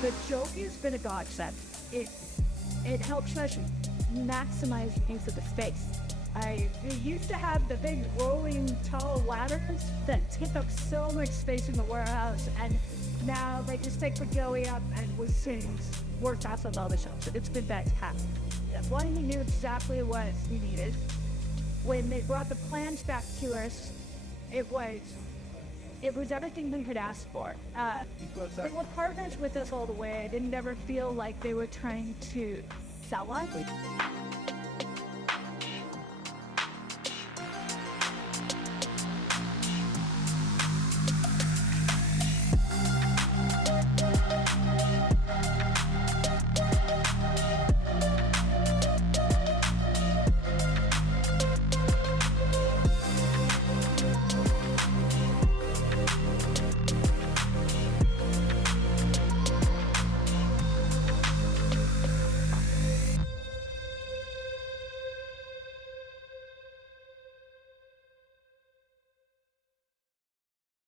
The Joby has been a godsend. It helps us maximize the use of the space. We used to have the big rolling tall ladders that take up so much space in the warehouse, and now they just take the Joey up and we're seeing work out on all the shelves. It's been fantastic. One, he knew exactly what we needed. When they brought the plans back to us, it was everything we could ask for. They were partners with us all the way. I didn't ever feel like they were trying to sell us.